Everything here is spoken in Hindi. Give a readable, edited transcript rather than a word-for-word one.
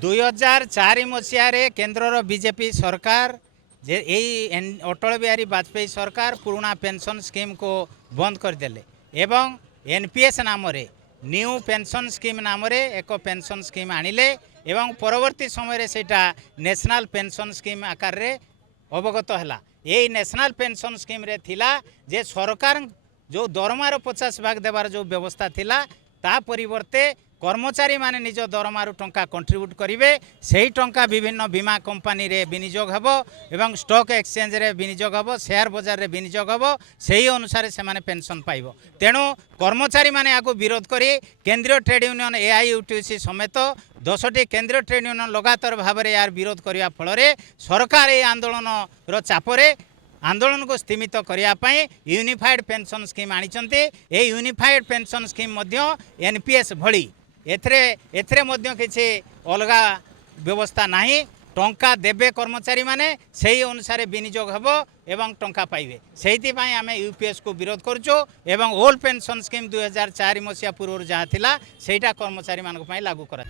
2004 मसीह केन्द्र बीजेपी सरकार जे अटल बिहारी वाजपेयी सरकार पुराना पेंशन स्कीम को बंद करदेले एवं एनपीएस नाम रे न्यू पेंशन स्कीम नाम रे एक पेंशन स्कीम आनिले एवं परवर्ती समय सेटा नेशनल पेंशन स्कीम आकार रे अवगत है। यही नेशनल पेंशन स्कीम रे थिला जे सरकार जो दरमार 50 भाग देवार जो व्यवस्था थिला ता परिवर्ते कर्मचारी माने निज दरमारू टंका कंट्रीब्यूट करेंगे से टंका विभिन्न बीमा कंपनी रे विनियोग हेबो एवं स्टॉक एक्सचेंज रे विनियोग हेबो शेयर बाजार रे विनियोग हेबो सही अनुसार से माने पेंशन पाइबो। तेणु कर्मचारी माने आगु विरोध करी केंद्रीय ट्रेड यूनियन एआईयूटीसी समेत 10टी केंद्रीय ट्रेड यूनियन लगातार भाव में यार विरोध करने फल सरकार ये आंदोलन चापरे आंदोलन को स्थिमित करने यूनिफाइड पेंशन स्कीम आनिचंती। ए यूनिफाइड पेंशन स्कीम एनपीएस भली एथरे मध्य किसी अलगा व्यवस्था नहीं टंका देबे कर्मचारी माने सही अनुसार विनियोग हेबो एवं टंका पाइबे से आम यूपीएस को विरोध करुचु एवं ओल्ड पेंशन स्कीम 2004 मसीहा पूर्व जहाँ थिला सेटा कर्मचारी मानक लागू करा।